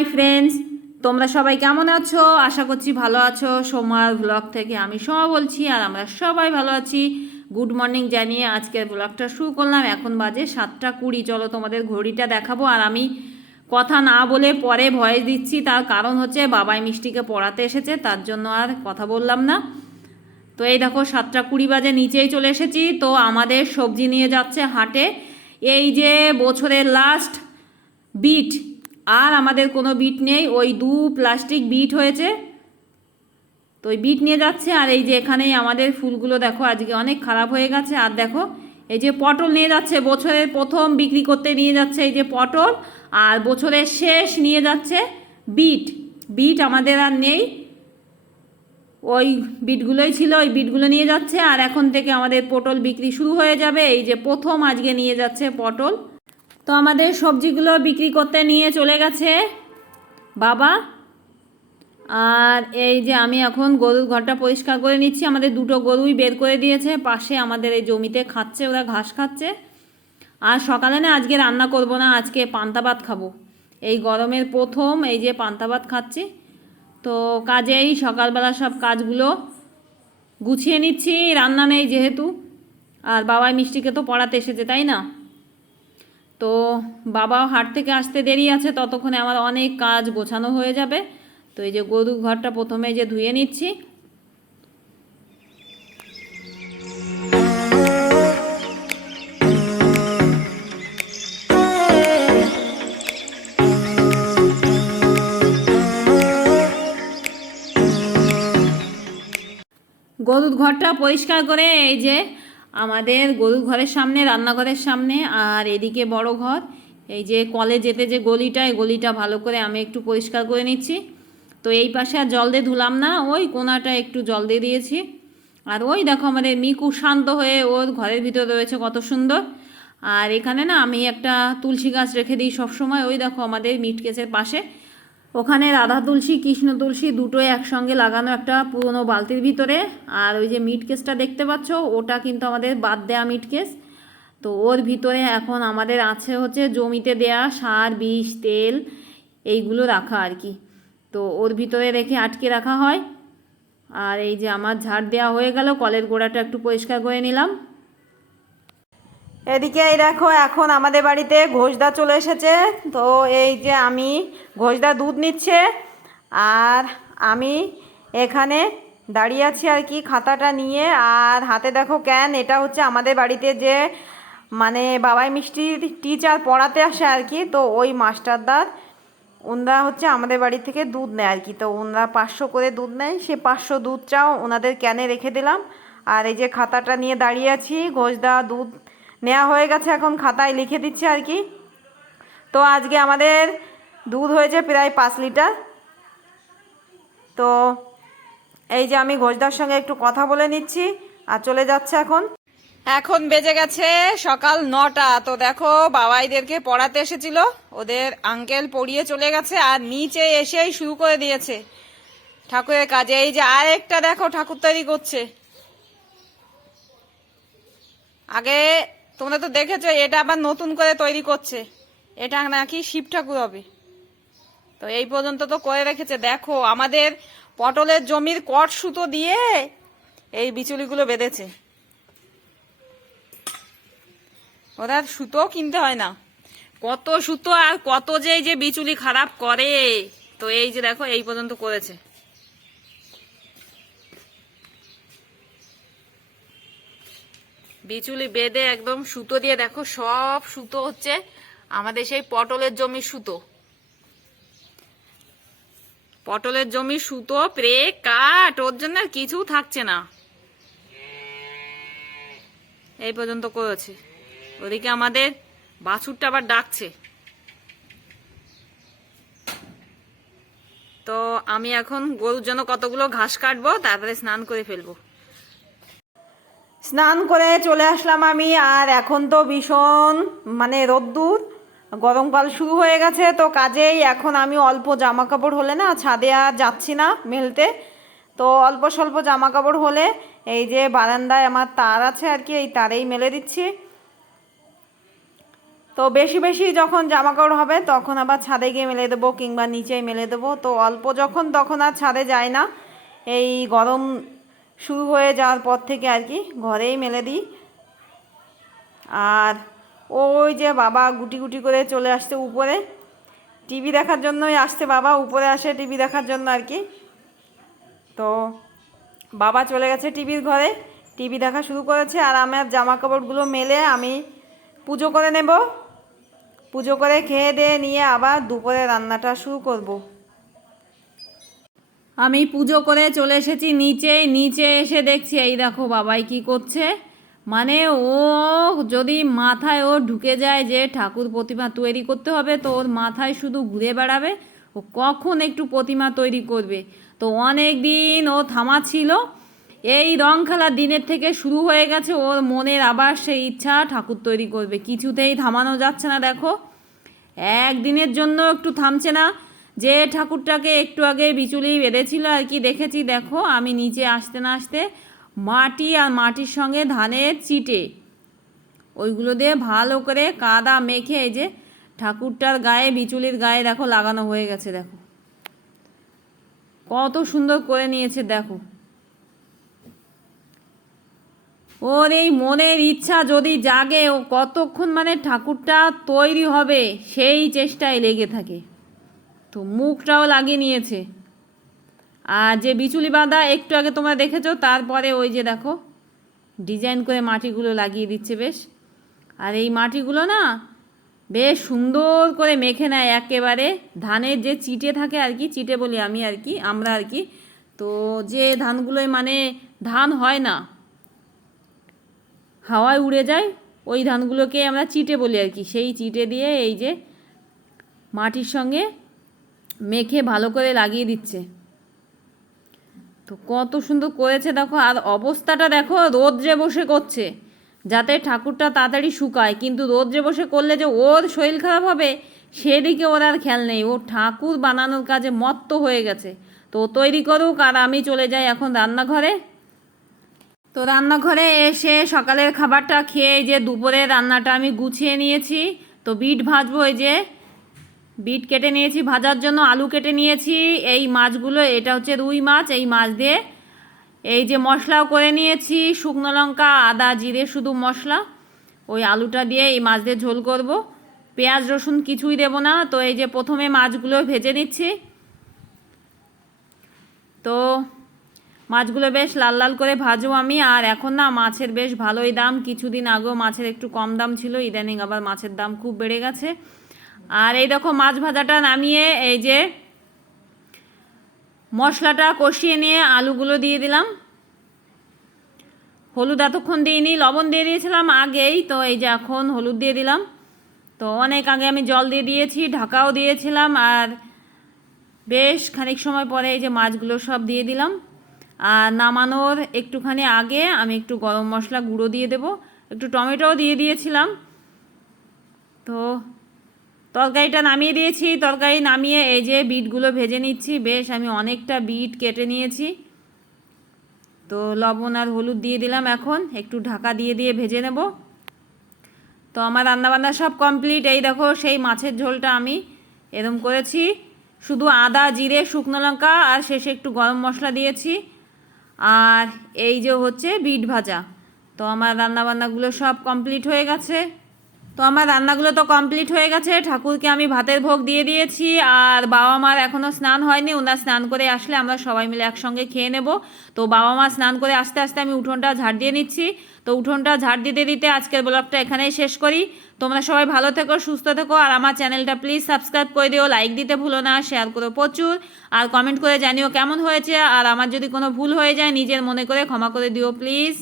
Hi friends, তোমরা সবাই কেমন আছো? আশা করছি ভালো আছো। সোমার ব্লগ থেকে আমি সোমা বলছি, আর আমরা সবাই ভালো আছি। গুড মর্নিং জানিয়ে আজকের ব্লগটা শুরু করলাম। এখন বাজে 7:20। চলো তোমাদের ঘড়িটা দেখাবো। আর আমি কথা না বলে পরে ভয়েস দিচ্ছি, তার কারণ হচ্ছে বাবাই মিষ্টিকে পড়াতে এসেছে, তার জন্য আর কথা বললাম না। তো এই দেখো 7:20 বাজে, নিচেই চলে এসেছি। তো আমাদের সবজি নিয়ে যাচ্ছে হাটে। এই যে বছরের লাস্ট বিট, আর আমাদের কোনো বিট নেই, ওই 2 প্লাস্টিক বিট হয়েছে, তো ওই বিট নিয়ে যাচ্ছে। আর এই যে এখানেই আমাদের ফুলগুলো দেখো আজকে অনেক খারাপ হয়ে গেছে। আর দেখো এই যে পটল নিয়ে যাচ্ছে, বছরের প্রথম বিক্রি করতে নিয়ে যাচ্ছে এই যে পটল, আর বছরের শেষ নিয়ে যাচ্ছে বিট। বিট আমাদের আর নেই, ওই বিটগুলোই ছিল, ওই বিটগুলো নিয়ে যাচ্ছে। আর এখন থেকে আমাদের পটল বিক্রি শুরু হয়ে যাবে। এই যে প্রথম আজকে নিয়ে যাচ্ছে পটল। তো আমাদের সবজিগুলো বিক্রি করতে নিয়ে চলে গেছে বাবা। আর এই যে আমি এখন গরুর ঘরটা পরিষ্কার করে নিচ্ছি। আমাদের দুটো গরুই বের করে দিয়েছে, পাশে আমাদের এই জমিতে খাচ্ছে, ওরা ঘাস খাচ্ছে। আর সকালে না আজকে রান্না করব না, আজকে পান্তা ভাত খাবো। এই গরমের প্রথম এই যে পান্তা ভাত খাচ্ছি। তো কাজেই সকালবেলা সব কাজগুলো গুছিয়ে নিচ্ছি, রান্না নেই যেহেতু। আর বাবাই মিষ্টিকে তো পড়াতে এসেছে, তাই না? তো বাবাও হাট থেকে আসতে দেরি আছে, ততক্ষণে আমার অনেক কাজ গোছানো হয়ে যাবে। তো এই যে গরুর ঘরটা প্রথমে যে ধুয়ে নিচ্ছি। গরুর ঘরটা পরিষ্কার করে এই যে আমাদের গরুর ঘরের সামনে, রান্নাঘরের সামনে, আর এদিকে বড় ঘর, এই যে কলে যেতে যে গলিটা, এই গলিটা ভালো করে আমি একটু পরিষ্কার করে নিচ্ছি। তো এই পাশে আর জল দিয়ে ধুলাম না, ওই কোনাটা একটু জল দিয়ে দিয়েছি। আর ওই দেখো আমাদের মিকু শান্ত হয়ে ওর ঘরের ভিতরে রয়েছে, কত সুন্দর। আর এখানে না আমি একটা তুলসী গাছ রেখে দিই সবসময়, ওই দেখো আমাদের মিট কেসের পাশে, ওখানে রাধা তুলসী কৃষ্ণ তুলসী দুটোই একসঙ্গে লাগানো একটা পুরনো বালতির ভিতরে। আর ওই যে মিট কেসটা দেখতে পাচ্ছ, ওটা কিন্তু আমাদের বাদ দেয়া মিট কেস। তো ওর ভিতরে এখন আমাদের আছে হচ্ছে জমিতে দেয়া সার, বিষ, তেল, এইগুলো রাখা আর কি। তো ওর ভিতরে রেখে আটকে রাখা হয়। আর এই যে আমার ঝাড় দেওয়া হয়ে গেল, কলের গোড়াটা একটু পরিষ্কার করে নিলাম। এদিকে এই দেখো এখন আমাদের বাড়িতে ঘোষদা চলে এসেছে। তো এই যে আমি ঘোষদা দুধ নিচ্ছে, আর আমি এখানে দাঁড়িয়ে আছি আর কি খাতাটা নিয়ে। আর হাতে দেখো ক্যান, এটা হচ্ছে আমাদের বাড়িতে যে মানে বাবাই মিষ্টির টিচার পড়াতে আসে আর কি। তো ওই মাস্টারদার ওনারা হচ্ছে আমাদের বাড়ি থেকে দুধ নেয় আর কি। তো ওনারা 500 করে দুধ নেয়, সে 500 দুধটাও ওনাদের ক্যানে রেখে দিলাম। আর এই যে খাতাটা নিয়ে দাঁড়িয়ে আছি, ঘোষদা দুধ নেওয়া হয়ে গেছে, এখন খাতায় লিখে দিচ্ছে আর কি। তো আজকে আমাদের দুধ হয়েছে প্রায় 5 লিটার। তো এই যে আমি ঘোষদার সঙ্গে একটু কথা বলে নিচ্ছি, আর চলে যাচ্ছে এখন। এখন বেজে গেছে সকাল 9টা। তো দেখো বাবাইদেরকে পড়াতে এসেছিল, ওদের আঙ্কেল পড়িয়ে চলে গেছে, আর নিচে এসেই শুরু করে দিয়েছে ঠাকুরের কাজে। এই যে আরেকটা দেখো ঠাকুর তৈরি করছে। আগে তোমরা তো দেখেছো, এটা আবার নতুন করে তৈরি করছে, এটা নাকি শিব ঠাকুর হবে। তো এই পর্যন্ত তো করে রেখেছে। দেখো আমাদের পটলের জমির কট সুতো দিয়ে এই বিচুলিগুলো বেঁধেছে, ওরা সুতো কিনতে হয় না, কত সুতো আর কত যে এই যে বিচুলি খারাপ করে। তো এই যে দেখো এই পর্যন্ত করেছে। বিচুলি বেঁধে একদম সুতো দিয়ে, দেখো সব সুতো হচ্ছে আমাদের সেই পটলের জমির সুতো। পটলের জমির সুতো প্রে কাট, ওর জন্য আর কিছু থাকছে না। এই পর্যন্ত করেছে। ওদিকে আমাদের বাছুরটা আবার ডাকছে। তো আমি এখন গরুর জন্য কতগুলো ঘাস কাটবো, তারপরে স্নান করে ফেলবো। স্নান করে চলে আসলাম আমি। আর এখন তো ভীষণ মানে রোদ্দুর, গরমকাল শুরু হয়ে গেছে। তো কাজেই এখন আমি অল্প জামা কাপড় হলে না ছাদে আর যাচ্ছি না মেলতে। তো অল্প স্বল্প জামা কাপড় হলে এই যে বারান্দায় আমার তার আছে আর কি, এই তারেই মেলে দিচ্ছি। তো বেশি বেশি যখন জামাকাপড় হবে তখন আবার ছাদে গিয়ে মেলে দেবো কিংবা নিচেই মেলে দেবো। তো অল্প যখন তখন আর ছাদে যায় না, এই গরম শুরু হয়ে যাওয়ার পর থেকে আর কি ঘরেই মেলে দিই। আর ওই যে বাবা গুটি গুটি করে চলে আসছে উপরে, টিভি দেখার জন্যই আসছে বাবা, উপরে আসে টিভি দেখার জন্য আর কি। তো বাবা চলে গেছে টিভির ঘরে, টিভি দেখা শুরু করেছে। আর আমার জামা কাপড়গুলো মেলে আমি পুজো করে নেব, পুজো করে খেয়ে দিয়ে নিয়ে আবার দুপুরে রান্নাটা শুরু করব। আমি পুজো করে চলে এসেছি নিচে, নিচে এসে দেখছি এই দেখো বাবাই কি করছে। মানে ও যদি মাথায় ও ঢুকে যায় যে ঠাকুর প্রতিমা তৈরি করতে হবে, তো ওর মাথায় শুধু ঘুরে বেড়াবে ও কখন একটু প্রতিমা তৈরি করবে। তো অনেক দিন ও থামা ছিল, এই রং খেলার দিনের থেকে শুরু হয়ে গেছে ওর মনের আবার সেই ইচ্ছা ঠাকুর তৈরি করবে, কিছুতেই থামানো যাচ্ছে না। দেখো একদিনের জন্য একটু থামছে না। যে ঠাকুরটাকে একটু আগে বিচুলি বেঁধেছিল আর কি দেখেছি, দেখো আমি নিচে আসতে না আসতে মাটি আর মাটির সঙ্গে ধানের চিটে ওইগুলো দিয়ে ভালো করে কাদা মেখে এই যে ঠাকুরটার গায়ে বিচুলির গায়ে দেখো লাগানো হয়ে গেছে। দেখো কত সুন্দর করে নিয়েছে। দেখো ওর এই মনের ইচ্ছা যদি জাগে ও কতক্ষণ মানে ঠাকুরটা তৈরি হবে সেই চেষ্টায় লেগে থাকে। তো মুখটাও লাগিয়ে নিয়েছে। আর যে বিচুলি বাঁধা একটু আগে তোমরা দেখেছো, তারপরে ওই যে দেখো ডিজাইন করে মাটিগুলো লাগিয়ে দিচ্ছে বেশ। আর এই মাটিগুলো না বেশ সুন্দর করে মেখে নেয় একেবারে ধানের যে চিটে থাকে আর কি, চিটে বলি আমি আর কি, আমরা আর কি। তো যে ধানগুলোই মানে ধান হয় না, হাওয়ায় উড়ে যায়, ওই ধানগুলোকে আমরা চিটে বলি আর কি। সেই চিটে দিয়ে এই যে মাটির সঙ্গে মেখে ভালো করে লাগিয়ে দিচ্ছে। তো কত সুন্দর করেছে দেখো। আর অবস্থাটা দেখো, রোদ্রে বসে করছে যাতে ঠাকুরটা তাড়াতাড়ি শুকায়, কিন্তু রোদ্রে বসে করলে যে ওর শরীর খারাপ হবে সেদিকে ওর আর খেয়াল নেই, ও ঠাকুর বানানোর কাজে মত্ত হয়ে গেছে। তো তৈরি করুক আর আমি চলে যাই এখন রান্নাঘরে। তো রান্নাঘরে এসে সকালের খাবারটা খেয়ে এই যে দুপুরে রান্নাটা আমি গুছিয়ে নিয়েছি। তো বিট ভাজবো, এই যে বিট কেটে নিয়েছি ভাজার জন্য, আলু কেটে নিয়েছি, এই মাছগুলো এটা হচ্ছে রুই মাছ, এই মাছ দিয়ে এই যে মশলাও করে নিয়েছি, শুকনো লঙ্কা আদা জিরে শুধু মশলা, ওই আলুটা দিয়ে এই মাছ দিয়ে ঝোল করব, পেঁয়াজ রসুন কিছুই দেব না। তো এই যে প্রথমে মাছগুলো ভেজে নিচ্ছি। তো মাছগুলো বেশ লাল লাল করে ভাজবো আমি। আর এখন না মাছের বেশ ভালোই দাম, কিছুদিন আগেও মাছের একটু কম দাম ছিল, ইদানিং আবার মাছের দাম খুব বেড়ে গেছে। আর এই দেখো মাছ ভাজাটা নামিয়ে এই যে মশলাটা কষিয়ে নিয়ে আলুগুলো দিয়ে দিলাম, হলুদ এতক্ষণ দিইনি, লবণ দিয়ে দিয়েছিলাম আগেই। তো এই যে এখন হলুদ দিয়ে দিলাম। তো অনেক আগে আমি জল দিয়ে দিয়েছি, ঢাকাও দিয়েছিলাম। আর বেশ খানিক সময় পরে এই যে মাছগুলো সব দিয়ে দিলাম। আর নামানোর একটুখানি আগে আমি একটু গরম মশলা গুঁড়ো দিয়ে দেব, একটু টমেটোও দিয়ে দিয়েছিলাম। তো তরকারিটা নামিয়ে দিয়েছি, তরকারি নামিয়ে এই যে বিটগুলো ভেজে নিচ্ছি। বেশ আমি অনেকটা বিট কেটে নিয়েছি। তো লবণ আর হলুদ দিয়ে দিলাম, এখন একটু ঢাকা দিয়ে দিয়ে ভেজে নেব। তো আমার রান্নাবান্না সব কমপ্লিট। এই দেখো সেই মাছের ঝোলটা আমি এরম করেছি, শুধু আদা জিরে শুকনো লঙ্কা আর শেষে একটু গরম মশলা দিয়েছি। আর এই যে হচ্ছে বিট ভাজা। তো আমার রান্নাবান্নাগুলো সব কমপ্লিট হয়ে গেছে। তো আমার রান্নাগুলো তো কমপ্লিট হয়ে গেছে, ঠাকুরকে আমি ভাতের ভোগ দিয়ে দিয়েছি। আর বাবা মার এখনও স্নান হয়নি, ওনার স্নান করে আসলে আমরা সবাই মিলে একসঙ্গে খেয়ে নেব। তো বাবা মা স্নান করে আস্তে আস্তে আমি উঠোনটা ঝাড় দিয়ে নিচ্ছি। তো উঠোনটা ঝাড় দিতে দিতে আজকের ব্লগটা এখানেই শেষ করি। তোমরা সবাই ভালো থেকো, সুস্থ থেকো। আর আমার চ্যানেলটা প্লিজ সাবস্ক্রাইব করে দিও, লাইক দিতে ভুলো না, শেয়ার করো প্রচুর। আর কমেন্ট করে জানিও কেমন হয়েছে। আর আমার যদি কোনো ভুল হয়ে যায় নিজের মনে করে ক্ষমা করে দিও প্লিজ।